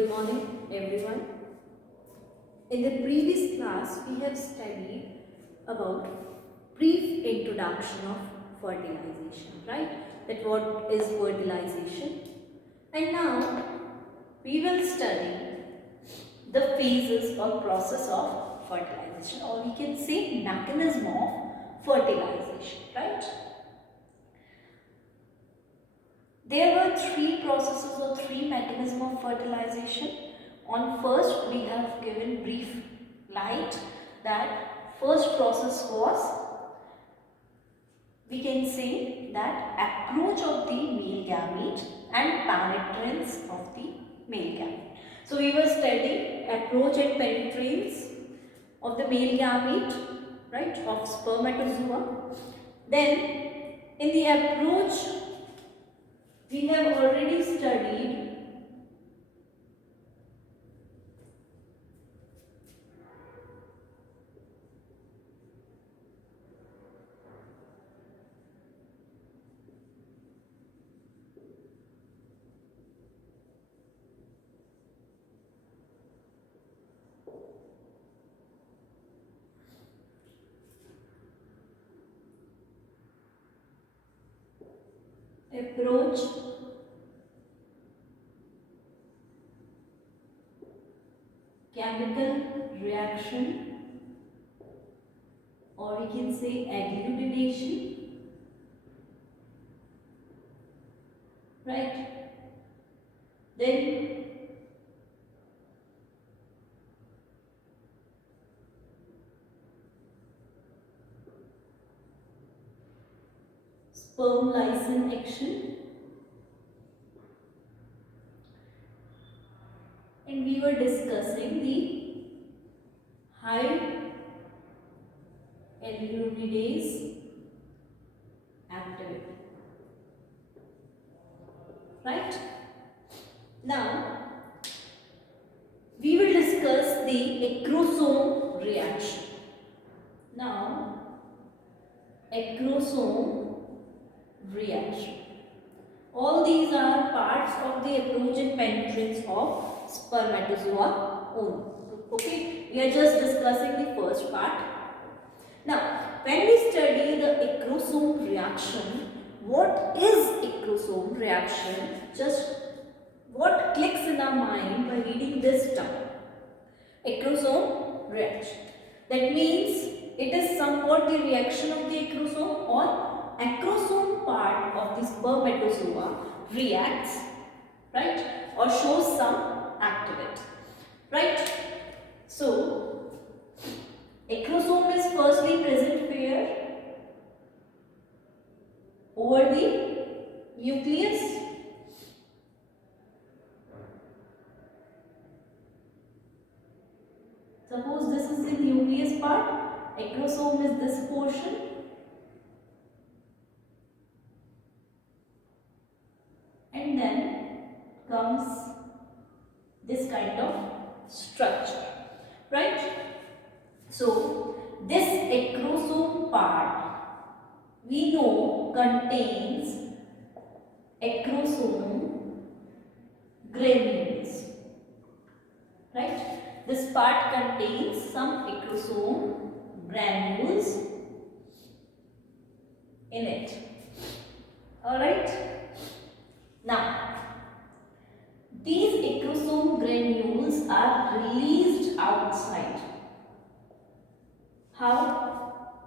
Good morning, everyone. In the previous class, we have studied about brief introduction of fertilization, right? That what is fertilization. And now, we will study the phases or process of fertilization, or we can say mechanism of fertilization, right? There were three processes or three mechanisms of fertilization. On first, we have given brief light that first process was, we can say that approach of the male gamete and penetrance of the male gamete. So we were studying approach and penetrance of the male gamete, right, of spermatozoa. Then in the approach, we have already studied approach, chemical reaction, or we can say agglutination, right? Then sperm lysine action, and we were discussing the high alluminidase activity, right? Now we will discuss the acrosome reaction. Now acrosome reaction. All these are parts of the approach and penetrance of spermatozoa only. Okay, we are just discussing the first part. Now, when we study the acrosome reaction, what is acrosome reaction? Just what clicks in our mind by reading this term? Acrosome reaction. That means it is somewhat the reaction of the acrosome, or acrosome part of the spermatozoa reacts, right, or shows some activity, right? So acrosome is firstly present where? Over the nucleus. Suppose this is the nucleus part, acrosome is this portion, and then comes this kind of structure, right? So this acrosome part we know contains acrosome granules, right? This part contains some acrosome granules in it. Alright? Now, these acrosome granules are released outside. How?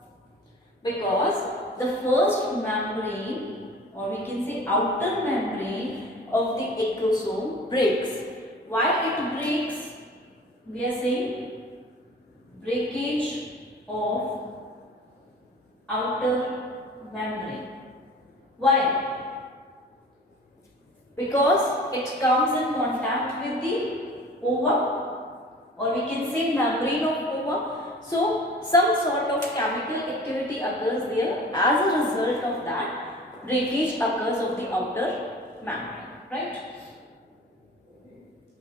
Because the first membrane, or we can say outer membrane of the acrosome breaks. Why it breaks? We are saying breakage of outer membrane. Why? Because it comes in contact with the ova, or we can say membrane of ova. So some sort of chemical activity occurs there. As a result of that, breakage occurs of the outer membrane, right?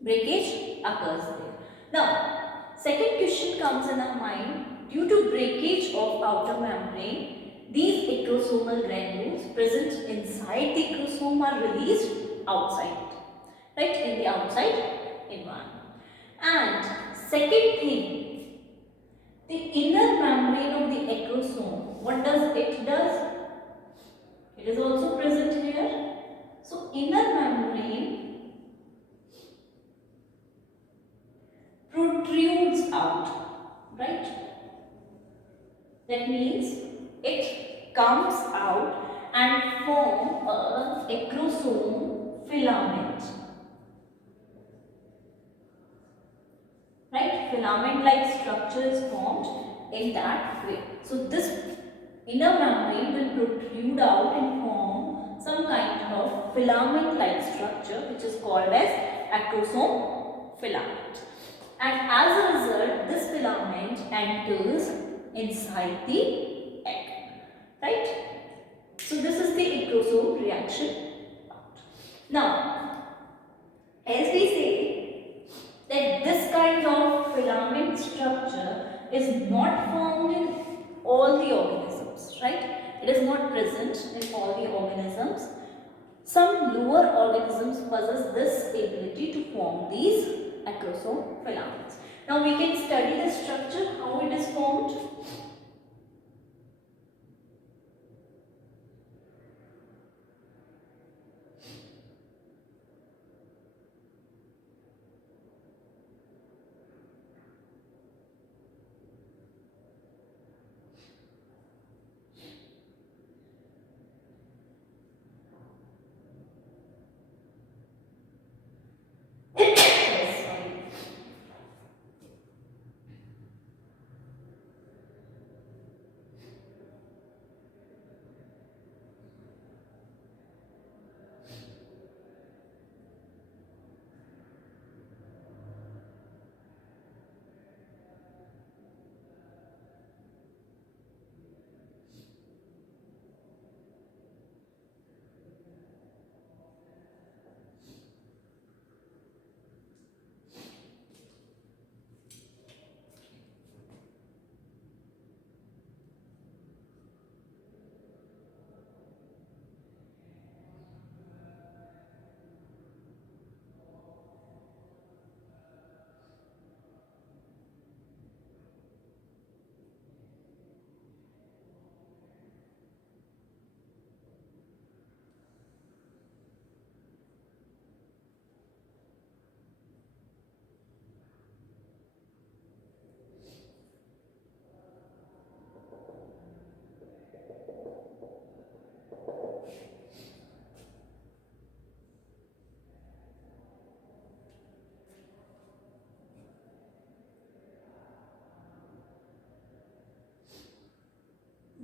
Breakage occurs there. Now, second question comes in our mind. Due to breakage of outer membrane, these acrosomal granules present inside the acrosome are released outside, right, in the outside environment. And second thing, the inner membrane of the acrosome, what does it does? It is also present here. So inner membrane protrudes out, right? That means it comes out and form a acrosome filament. Right? Filament-like structure is formed in that way. So this inner membrane will protrude out and form some kind of filament-like structure which is called as acrosome filament. And as a result, this filament enters inside the egg. Right? So this is the acrosome reaction part. Now, as we say that this kind of filament structure is not found in all the organisms, right? It is not present in all the organisms. Some lower organisms possess this ability to form these acrosome filaments. Now we can study the structure, how it is formed.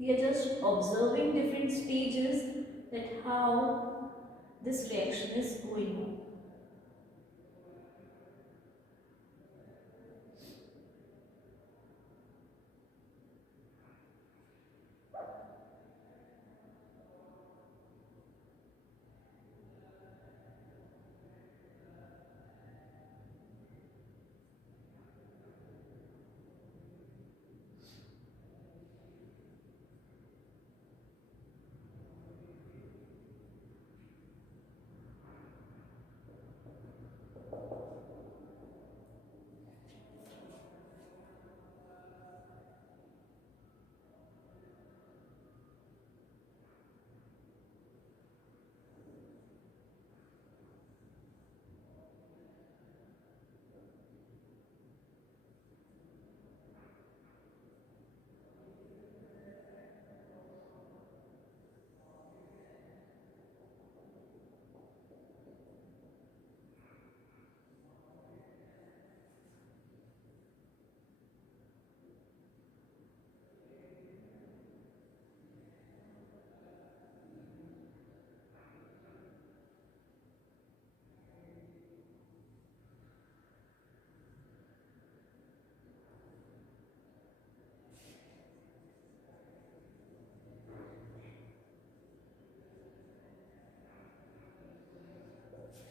We are just observing different stages that how this reaction is going on.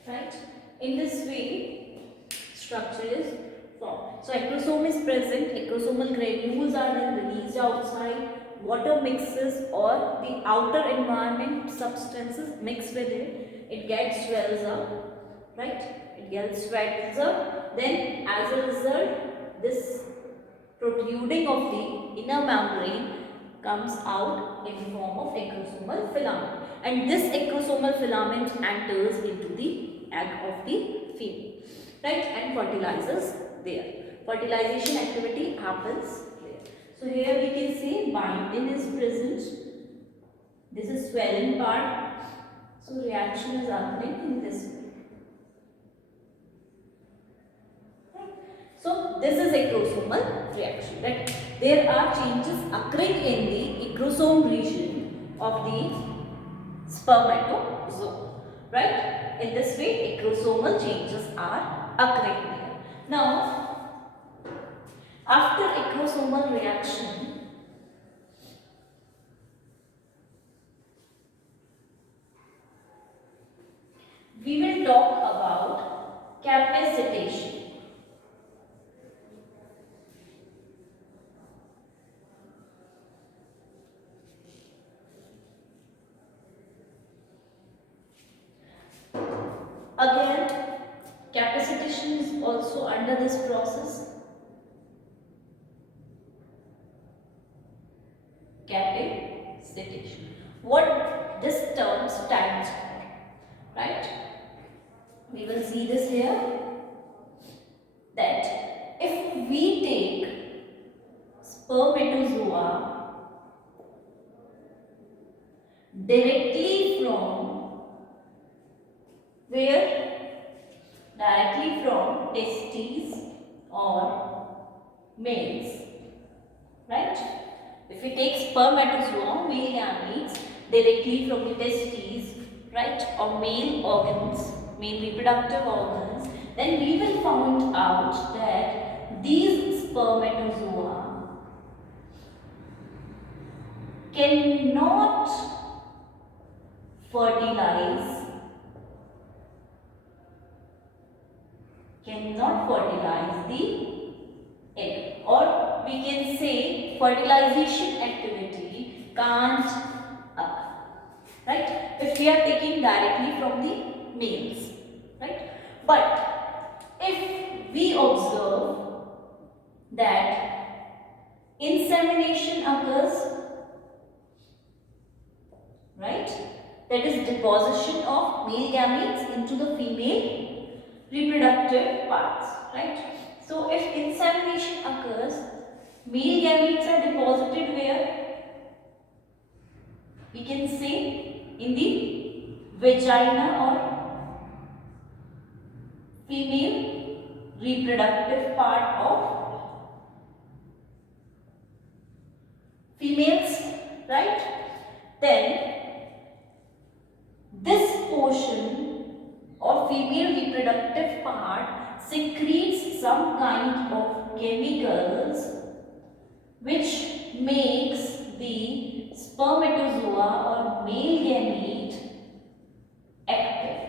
Right? In this way, structure is formed. So acrosome is present, acrosomal granules are then released outside, water mixes or the outer environment substances mix with it, it gets swells up, right? It gets wetter, then as a result, this protruding of the inner membrane comes out in form of acrosomal filament, and this acrosomal filament enters into the egg of the female, right, and fertilizes there. Fertilization activity happens there. So here we can say binding is present. This is swelling part. So reaction is happening in this way. So this is acrosomal reaction, that there are changes occurring in the acrosome region of the spermatozoa, right? In this way, acrosomal changes are occurring there. Now, after acrosomal reaction, we will talk about capacitation. Again, capacitation is also under this process. Capacitation. What this term stands for, right? We will see this here, that if we take spermatozoa directly from where? Directly from testes or males, right? If we take spermatozoa, male gametes, directly from the testes, right, or male organs, male reproductive organs, then we will find out that these spermatozoa cannot fertilize the egg, or we can say fertilization activity can't occur, right, if we are taking directly from the males, right? But if we observe that insemination occurs, right, that is deposition of male gametes into the female reproductive parts, right? So if insemination occurs, male gametes are deposited where? We can say in the vagina or female reproductive part of females, right? Then this portion or female reproductive part secretes some kind of chemicals which makes the spermatozoa or male gamete active.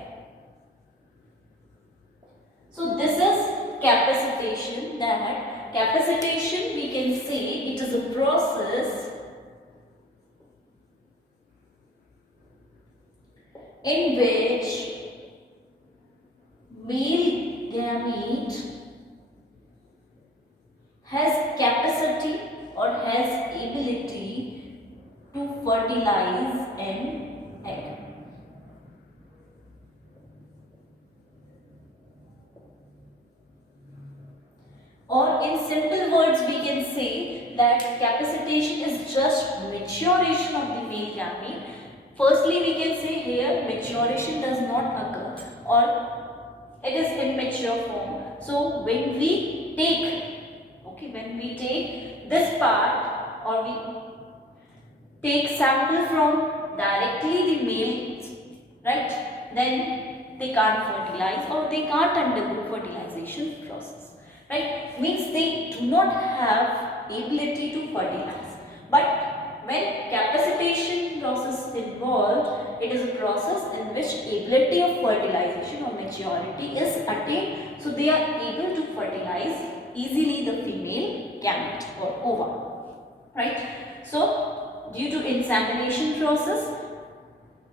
So this is capacitation. That capacitation, we can say it is a process in which male gamete has capacity or has ability to fertilize an egg. Or in simple words, we can say that capacitation is just maturation of the male gamete. Firstly, we can say here maturation does not occur, or it is immature form. So when we take this part, or we take sample from directly the males, right, then they can't fertilize or they can't undergo fertilization process, right? Means they do not have ability to fertilize. But when capacitation process involved, it is a process in which ability of fertilization or maturity is attained, so they are able to fertilize easily the female gamete or ova, right? So due to insemination process,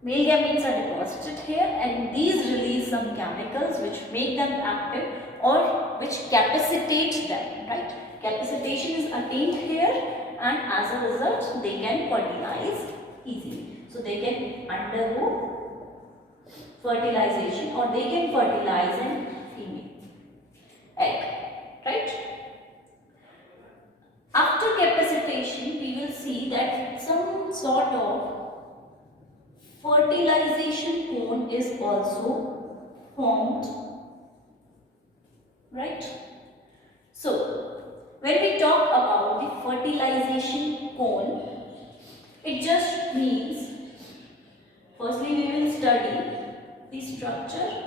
male gametes are deposited here, and these release release some chemicals which make them active or which capacitate them, right? Capacitation is attained here, and as a result they can fertilize easily. So they can undergo fertilization, or they can fertilize an female egg, right? After capacitation, we will see that some sort of fertilization cone is also formed, right? So, when we talk about the fertilization cone, it just means, firstly we will study the structure.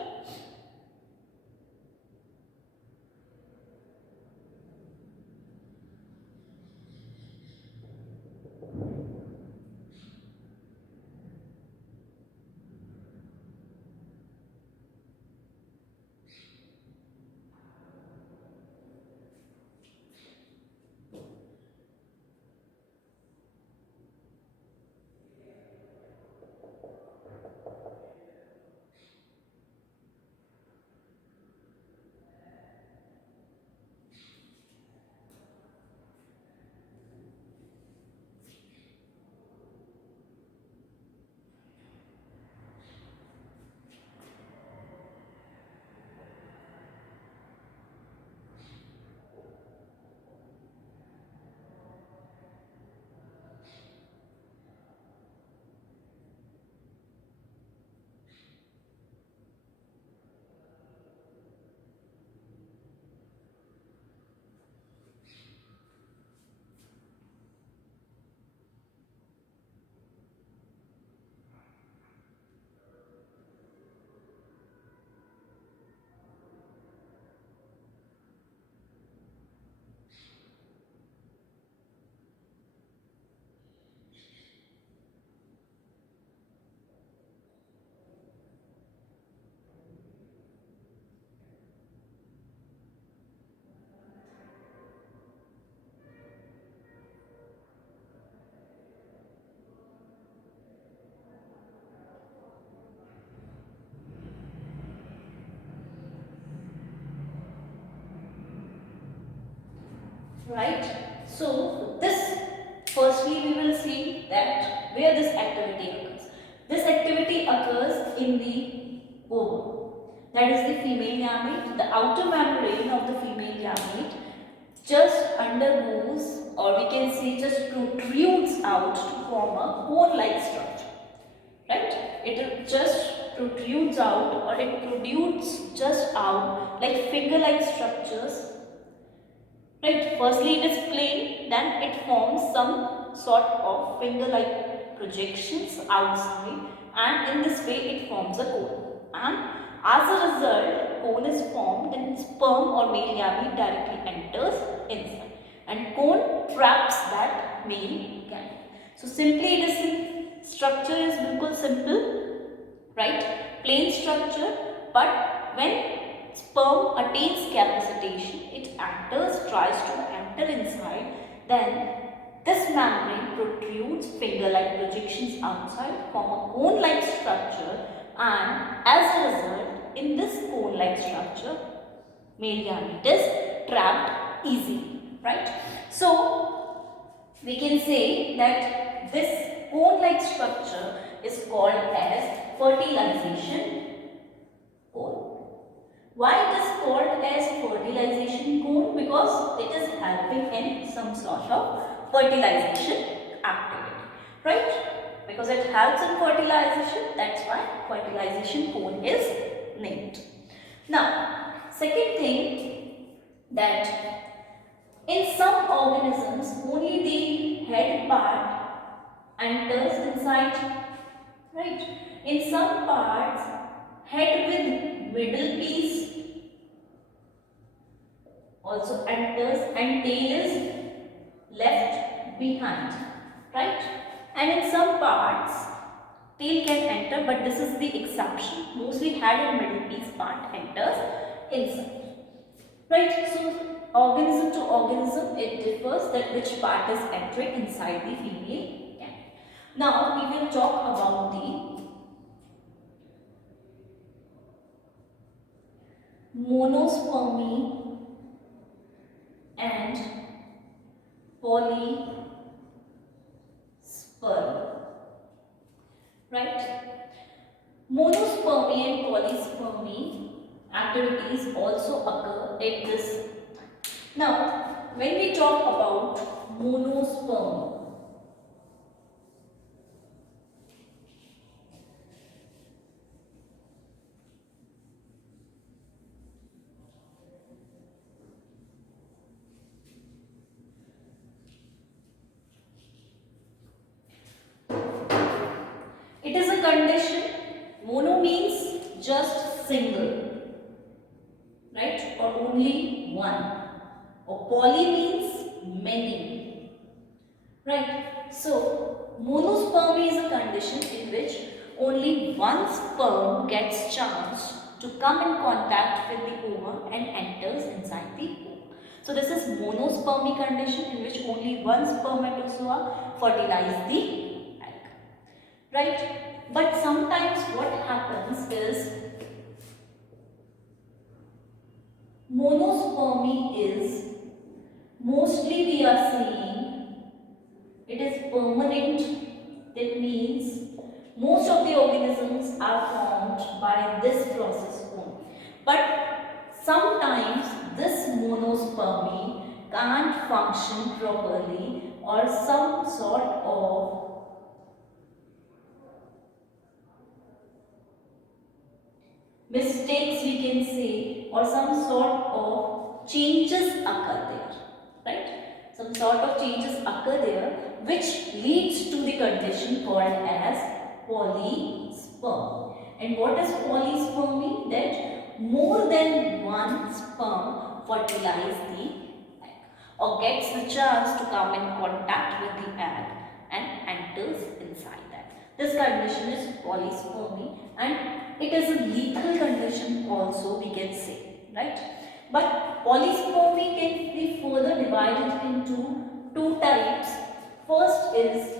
Right? So, this firstly we will see that where this activity occurs. This activity occurs in the ovum. That is the female gamete. The outer membrane of the female gamete just undergoes, or we can say just protrudes out to form a cone-like structure. Right? It just protrudes out, or it protrudes just out like finger-like structures. Right, firstly it is plain, then it forms some sort of finger-like projections outside, and in this way it forms a cone. And as a result, cone is formed, and sperm or male gamete directly enters inside, and cone traps that male gamete. So simply it is structure is bilkul simple, right? Plain structure, but when sperm attains capacitation, it tries to enter inside, then this membrane protrudes finger-like projections outside, form a cone-like structure, and as a result, in this cone-like structure, male gamete is trapped easily, right? So, we can say that this cone-like structure is called as fertilization cone. Why it is called as fertilization cone? Because it is helping in some sort of fertilization activity, right? Because it helps in fertilization, that's why fertilization cone is named. Now, second thing, that in some organisms only the head part enters inside, right? In some parts, head with middle piece also enters, and tail is left behind, right? And in some parts tail can enter, but this is the exception. Mostly head and middle piece part enters inside, right? So organism to organism it differs that which part is entering inside the female cat. Now we will talk about the monospermy and polyspermy, right? Monospermy and polyspermy activities also occur at this. Now, when we talk about monospermy, it is a condition. Mono means just single, right, or only one, or poly means many, right? So monospermy is a condition in which only one sperm gets chance to come in contact with the ova and enters inside the ova. So this is monospermy condition in which only one spermatozoa fertilizes the egg, right? But sometimes what happens is monospermy is mostly we are seeing it is permanent. That means most of the organisms are formed by this process only. But sometimes this monospermy can't function properly, or some sort of mistakes we can say, or some sort of changes occur there, right? Some sort of changes occur there which leads to the condition called as polyspermy. And what is polyspermy? That more than one sperm fertilizes the egg or gets the chance to come in contact with the egg and enters inside that. This condition is polyspermy, and it is a lethal condition also, we can say, right? But polyspermy can be further divided into two types. First is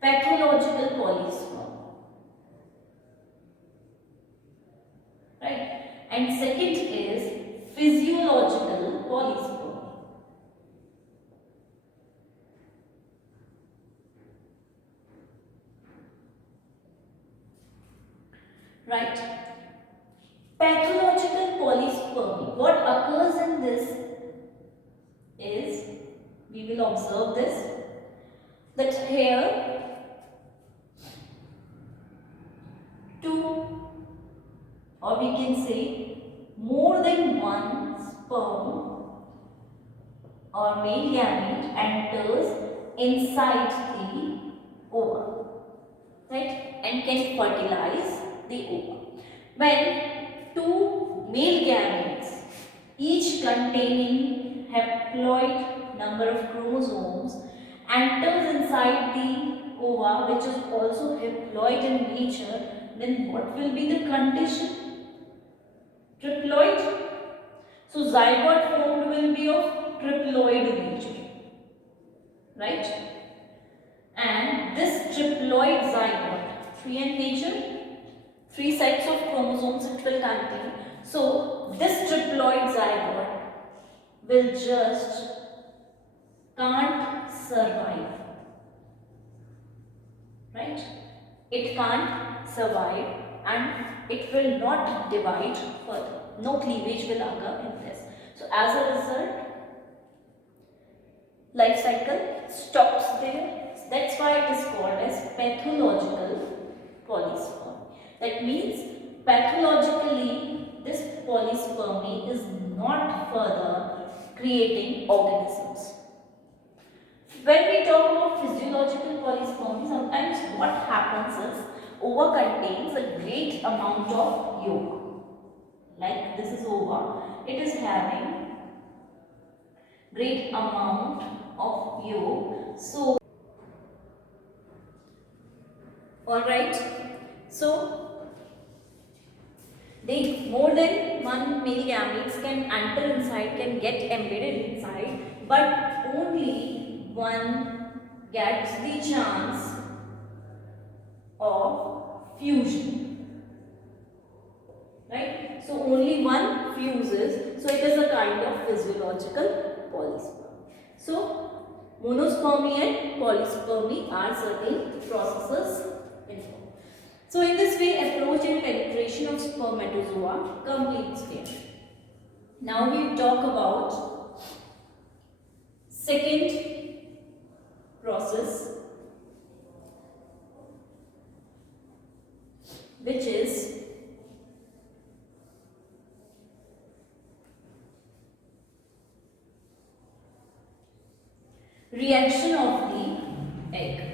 pathological polyspermy, right? And second is physiological polyspermy. Right? Pathological polyspermy. What occurs in this is, we will observe this, that here two, or we can say more than one sperm or male gamete enters inside the ova, right, and can fertilize the ova. When two male gametes, each containing haploid number of chromosomes, enters inside the ova, which is also haploid in nature, then what will be the condition? Triploid. So zygote formed will be of triploid nature, right? And this triploid zygote, three in nature, 3 sets of chromosomes it will contain. So this triploid zygote will just can't survive, right? It can't survive and it will not divide further. No cleavage will occur in this. So as a result, life cycle stops there. That's why it is called as pathological polyspermy. That means pathologically this polyspermy is not further creating organisms. When we talk about physiological polyspermy, sometimes what happens is ova contains a great amount of yolk. Like this is ova, it is having great amount of yolk. So alright, so they more than one male gametes can enter inside, can get embedded inside, but only one gets the chance of fusion. only one fuses, so it is a kind of physiological polysperm. So monospermy and polyspermy are certain processes involved. So in this way, approach and penetration of spermatozoa completes here. Now we talk about second process, which is reaction of the egg.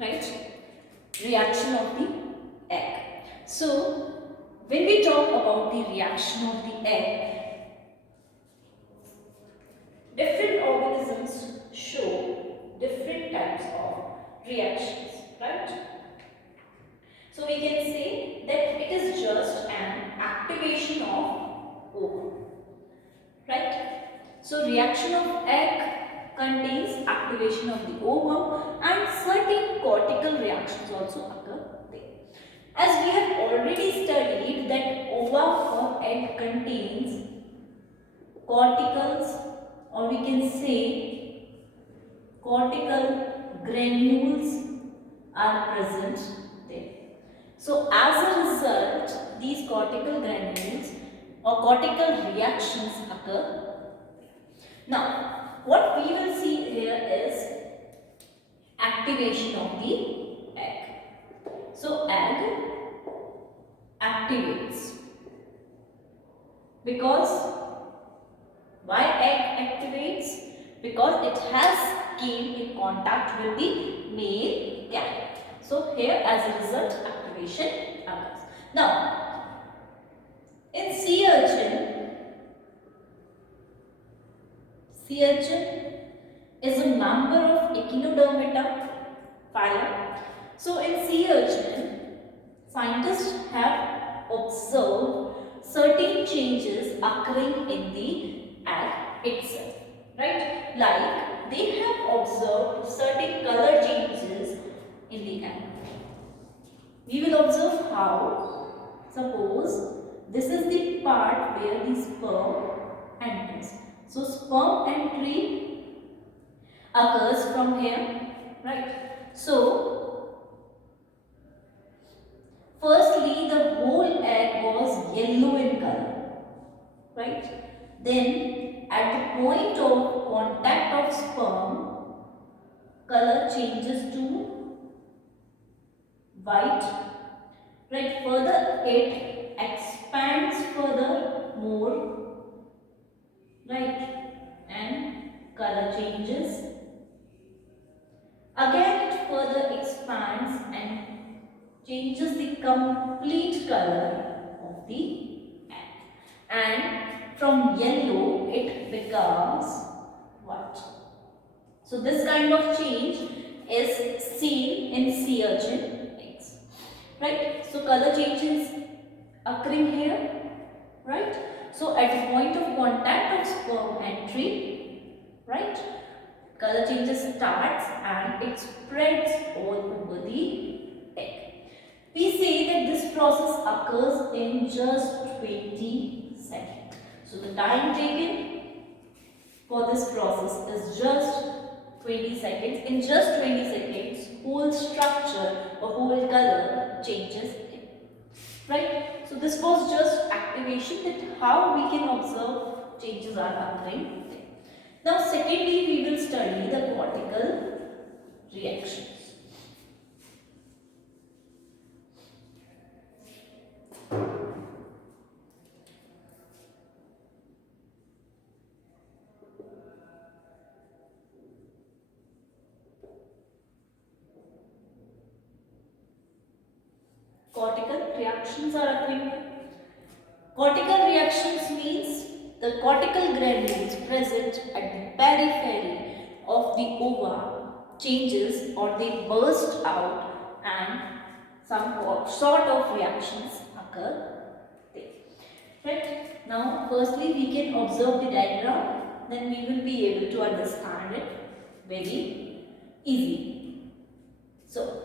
Right? Reaction of the egg. So, when we talk about the reaction of the egg, different organisms show different types of reactions, right? So, we can say that it is just an activation of ovum, right? So, reaction of egg contains activation of the ovum and certain cortical reactions also occur there. As we have already studied that ova or egg contains corticals, or we can say cortical granules are present there. So as a result, these cortical granules or cortical reactions occur. Now, what we will see here is activation of the egg. So egg activates, because why egg activates? Because it has came in contact with the male carrier. So here as a result activation occurs. Now in sea urchin is a member of Echinodermata phylum. So in sea urchin, scientists have observed certain changes occurring in the egg itself, right? Like they have observed certain color changes in the egg. We will observe how. Suppose this is the part where the sperm enters. So sperm entry occurs from here, right? So firstly the whole egg was yellow in color, right? Then at the point of contact of sperm, color changes to white, right? Further it expands further more, right, and color changes. Again it further expands and changes the complete color of the egg, and from yellow it becomes white. So this kind of change is seen in sea urchin eggs, right? So color changes occurring here, right? So at the point of contact of sperm entry, right, color changes starts and it spreads all over the egg. We say that this process occurs in just 20 seconds. So the time taken for this process is just 20 seconds. In just 20 seconds, whole structure or whole color changes. Right? So this was just activation, that how we can observe changes are occurring. Now secondly, we will study the cortical reactions. Cortical reactions are occurring. Cortical reactions means the cortical granules present at the periphery of the ova changes or they burst out and some sort of reactions occur there. Right? Now, firstly, we can observe the diagram, then we will be able to understand it very easily. So,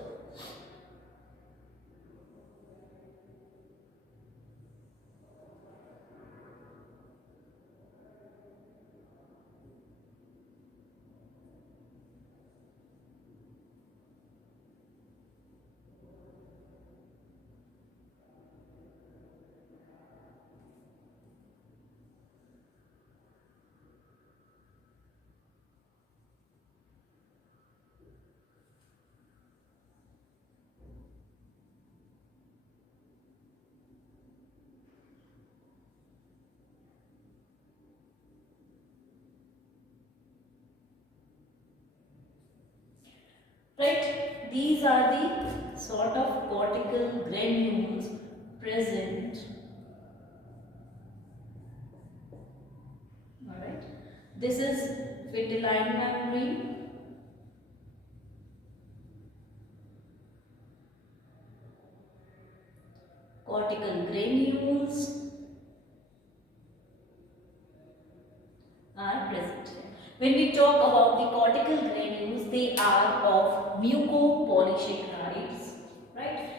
right, these are the sort of cortical granules present. Alright, this is vitelline membrane, cortical granules are present. When we talk about the cortical granules, they are of mucopolysaccharides, right?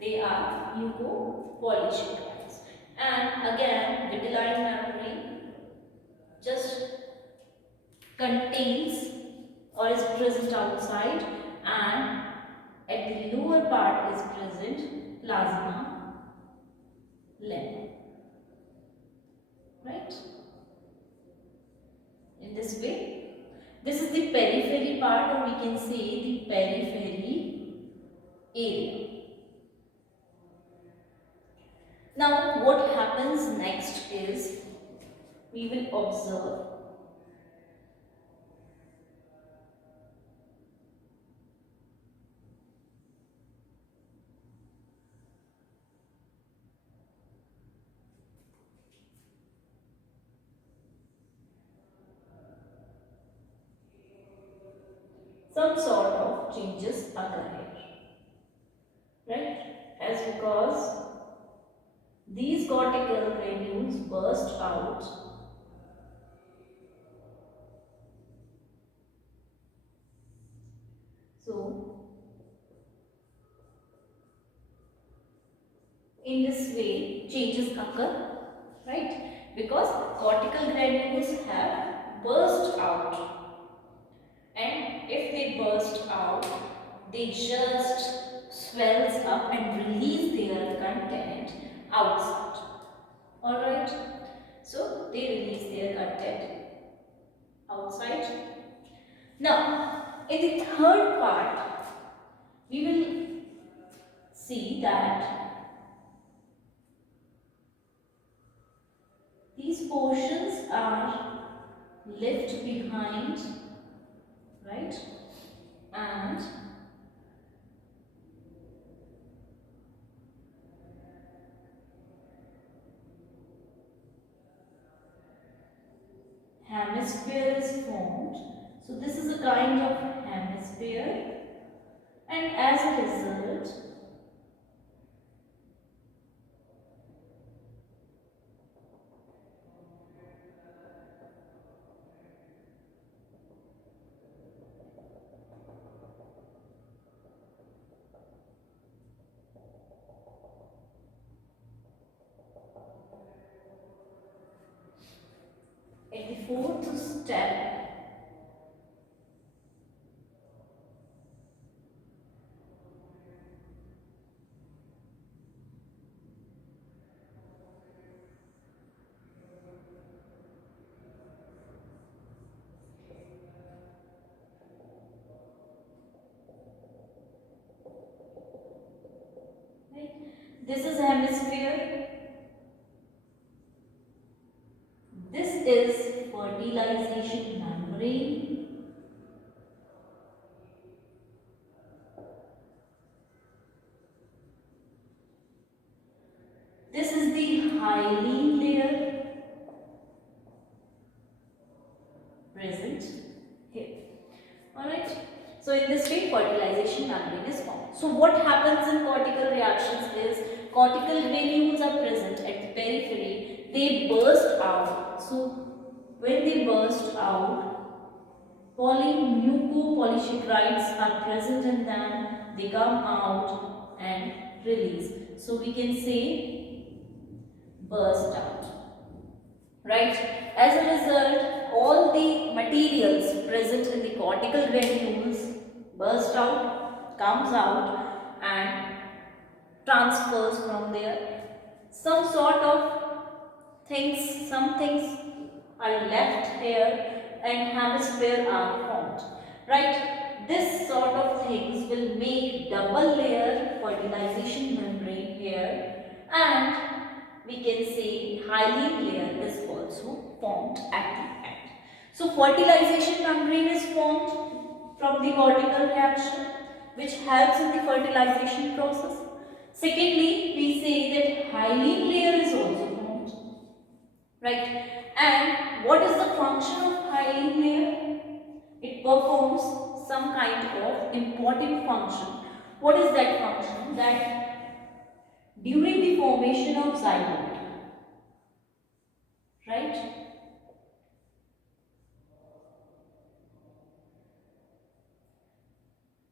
They are mucopolysaccharides. And again, vitelline membrane just contains or is present outside, and at the lower part is present plasma lemma, right? In this way, this is the periphery part, or we can say the periphery area. Now, what happens next is we will observe some sort of changes occur here, right? As because these cortical granules burst out, so in this way changes occur, right? Because cortical granules have burst out, and if they burst out, they just swells up and release their content outside. Alright, so they release their content outside. Now, in the third part, we will see that these portions are left behind, right? And hemisphere is formed. So this is a kind of hemisphere, and as a result, at the fourth step, right? This is hemisphere. This is fertilization membrane. This is the hyaline layer present here. Alright. So in this way, fertilization membrane is formed. So what happens in cortical reactions is cortical granules are present at the periphery. They burst out. So when they burst out, mucopolysaccharides are present in them. They come out and release. So we can say burst out. Right? As a result, all the materials present in the cortical granules burst out, comes out and transfers from there. Some sort of things, some things are left here and hemisphere are formed. Right? This sort of things will make double layer fertilization membrane here, and we can say hyaline layer is also formed at the end. So fertilization membrane is formed from the cortical reaction, which helps in the fertilization process. Secondly, we say that hyaline layer is also formed. Right? And what is the function of hyaline layer? It performs some kind of important function. What is that function? That during the formation of zygote, right?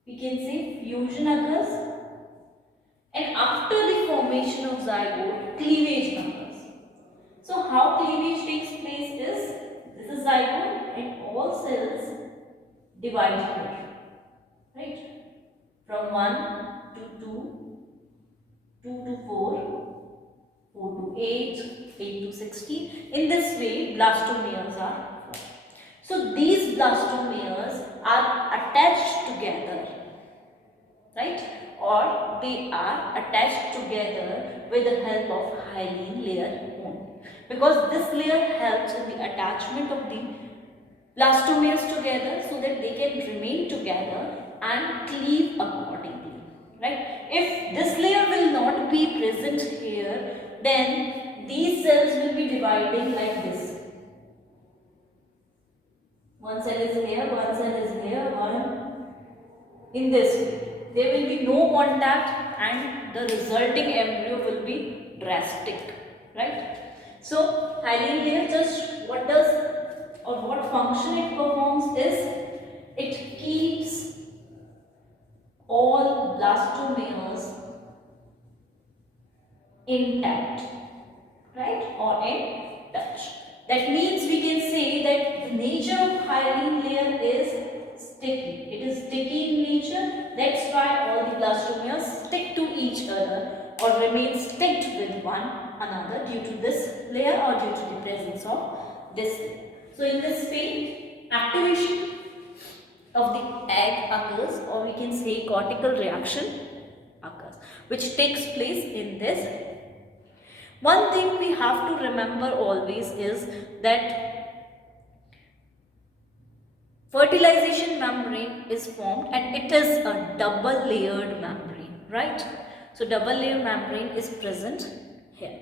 We can say fusion occurs, and after the formation of zygote, cleavage occurs. So how cleavage takes place is, this is zygote and all cells divide here, right? From 1 to 2, 2 to 4, 4 to 8, 8 to 16. In this way, blastomeres are formed. So these blastomeres are attached together, right? Or they are attached together with the help of hyaline layer only. Because this layer helps in the attachment of the blastomeres together so that they can remain together and cleave accordingly, right? If this layer will not be present here, then these cells will be dividing like this. One cell is here, one cell is here, one in this way. There will be no contact and the resulting embryo will be drastic, right? So hyaline layer just what does or what function it performs is it keeps all blastomeres intact, right, or in touch. That means we can say that the nature of hyaline layer is sticky. It is sticky in nature. That's why all the blastomeres stick to each other or remain sticked with one another due to this layer or due to the presence of this layer. So in this way, activation of the egg occurs, or we can say cortical reaction occurs, which takes place in this. One thing we have to remember always is that fertilization membrane is formed and it is a double layered membrane, right? So double layer membrane is present here.